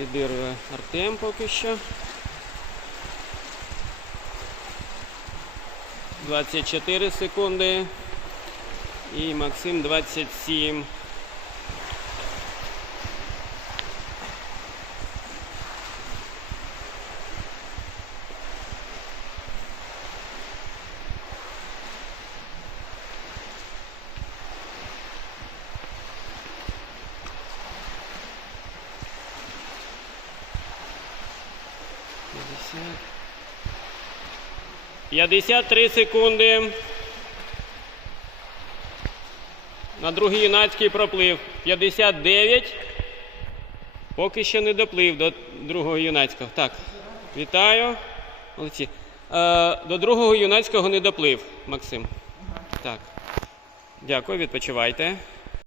Лідирує Артем поки що. 24 секунди. І Максим 27. 53 секунди. На другий юнацький проплив 59. Поки що не доплив до другого юнацького. Так, вітаю. Молодці. Е, до другого юнацького не доплив, Максим. Так. Дякую, відпочивайте.